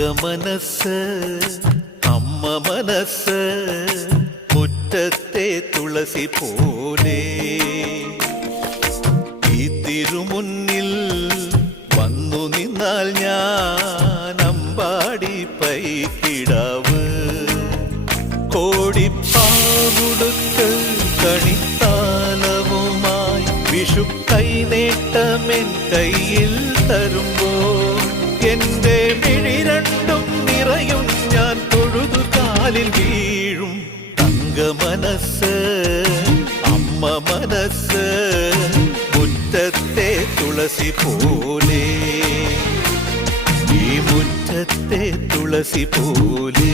തങ്കമനസ് അമ്മ മനസ്സ് മുറ്റത്തെ തുളസി പോലെ ഈ തിരുമുന്നിൽ വന്നു നിന്നാൽ ഞാൻ അമ്പാടി പൈക്കിടാവ് കോടിപ്പാവുടുക്ക് കണിത്താലവുമായി വിഷു കൈനേട്ടമെൻ കയ്യിൽ തരുമ്പോൾ എന്റെ മിഴി രണ്ടും നിറയും ഞാൻ തൊഴുതു കാലിൽ വീഴും തങ്കമനസ് അമ്മ മനസ്സ് മുറ്റത്തെ തുളസി പോലെ ഈ മുറ്റത്തെ തുളസി പോലെ